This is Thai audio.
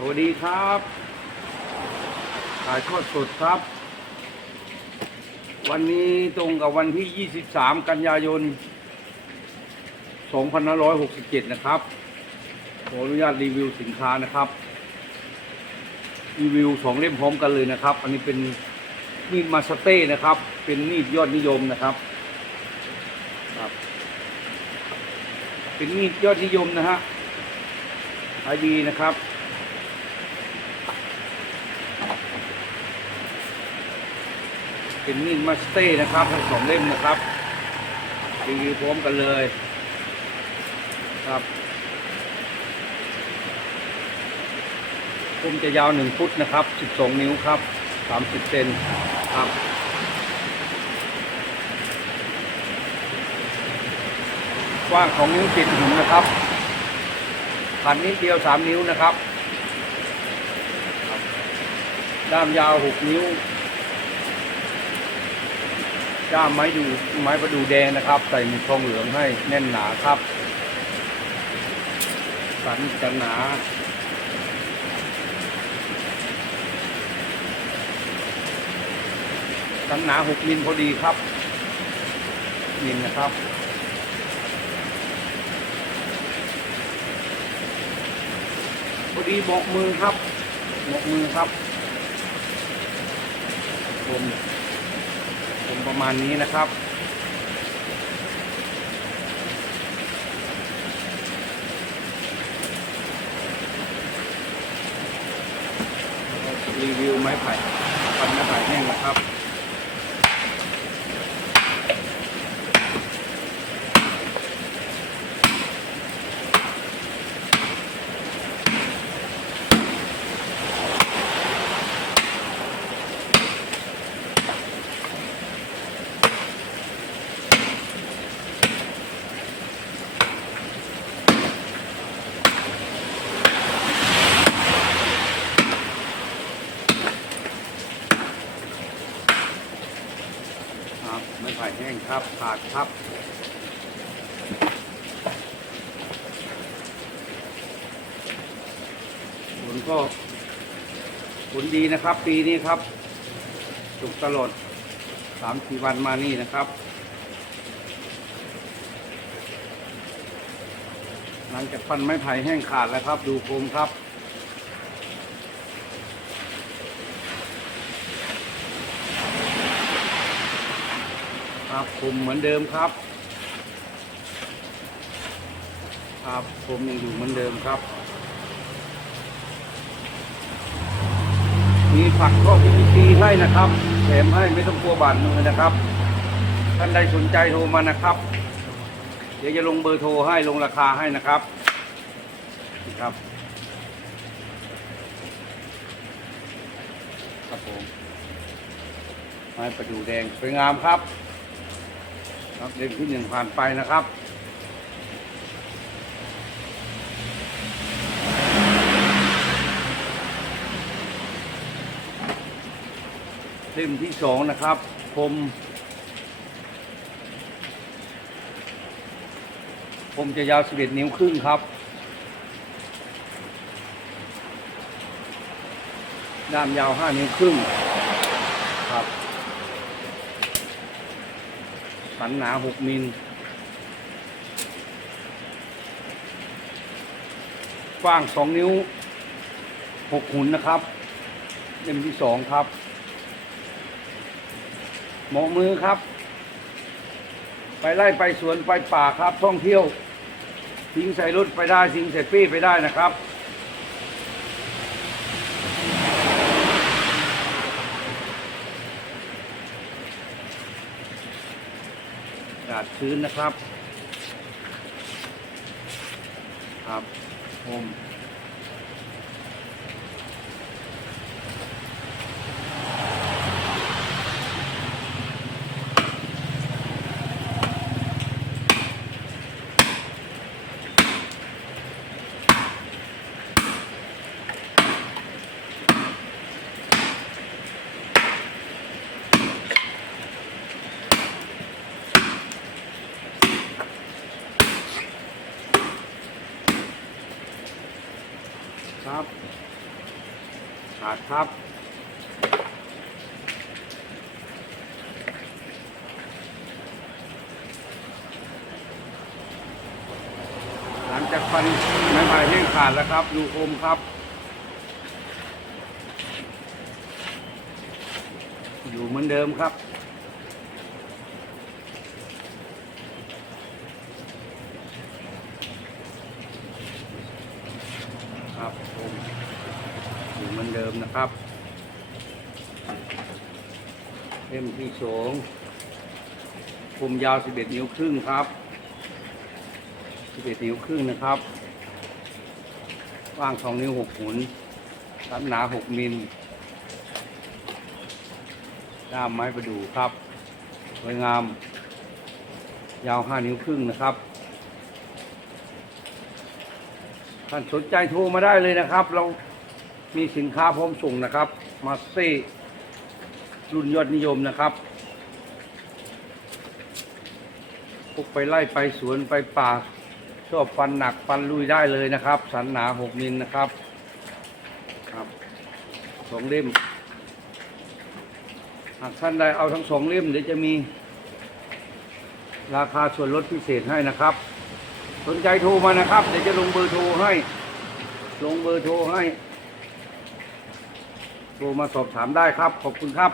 สวัสดีครับถ่ายทอดสดครับ วันนี้ตรงกับวันที่ 23 กันยายน 2567 นะครับ ขออนุญาตรีวิวสินค้านะครับ รีวิวสองเล่มพร้อมกันเลยนะครับ อันนี้เป็นมีดมาสเต้นะครับ เป็นมีดยอดนิยมนะครับครับ เป็นมีดยอดนิยมนะฮะขายดีนะครับ เป็นมีดมาสเต้นะครับทั้งสองเล่มนะครับรีวิวพร้อมกันเลยครับคมจะยาวหนึ่งฟุตนะครับสิบสองนิ้วครับสามสิบเซนครับกว้างของนิ้วจิตหุ่นนะครับขันนิดเดียวสามนิ้วนะครับครับด้ามยาวหกนิ้ว ด้าไม้ดูไม้ประดูแดงนะครับ ใส่หมุดทองเหลืองให้แน่นหนาครับสันจะหนาสันหนาหกมิลพอดีครับมิลนะครับพอดีบอกมือครับบอกมือครับผม ประมาณนี้นะครับ รีวิวไม้ไผ่พันไม้ไผ่แห้งนะครับครับไม้ไผ่แห้ง ครับขาดครับผลก็ผลดีนะครับ ปีนี้ครับสุกตลอดสามสี่วันมานี่นะครับ หลังจากฟันไม้ไผ่แห้งขาดแล้วครับ ดูโคมครับ ครับผมเหมือนเดิมครับ ครับผมยังอยู่เหมือนเดิมครับ มีผักก็พีพีให้นะครับแถมให้ไม่ต้องกลัวบาดมือนะครับท่านใดสนใจโทรมานะครับ เดี๋ยวจะลงเบอร์โทรให้ลงราคาให้นะครับครับครับผมไม้ประดูแดงสวยงามครับ ครับเล่มที่หนึ่งผ่านไปนะครับเล่มที่สองนะครับคมคมจะยาว 11 นิ้วครึ่งครับ ด้ามยาว 5 นิ้วครึ่งครับ สันหนา6มิลกว้าง2นิ้ว6หุ่นนะครับเล่มที่2ครับหมอมือครับ ไปไล่ไปสวนไปป่าครับท่องเที่ยวทิ้งใส่รถไปได้ทิ้งใส่ปี้ไปได้นะครับ อากาศชื้นนะครับ ครับผม ครับ ขาดครับ หลังจากฟันไม้ไผ่แห้งขาดแล้วครับ ดูคมครับ อยู่เหมือนเดิมครับผมอยู่เห มนเดิมนะครับเล่มที่สองคมยาว 11 นิ้วครึ่งครับ 11 นิ้วครึ่งนะครับกว้าง 2 นิ้ว 6 หุนรับหนา 6 มิลด้ามไม้ประดู่ครับสวยงาม ยาว 5 นิ้วครึ่งนะครับ ท่านสนใจโทรมาได้เลยนะครับ เรา มีสินค้าพร้อมส่งนะครับมาสเซ่รุ่นยอดนิยมนะครับพกไปไล่ไปสวนไปป่าชอบฟันหนักฟันลุยได้เลยนะครับ สันหนา6มิลนะครับครับสองเล่มหากท่านใดเอาทั้งสองเล่มเดี๋ยวจะมีราคาส่วนลดพิเศษให้นะครับ สนใจโทรมานะครับ เดี๋ยวจะลงเบอร์โทรให้ ลงเบอร์โทรให้ โทรมาสอบถามได้ครับ ขอบคุณครับ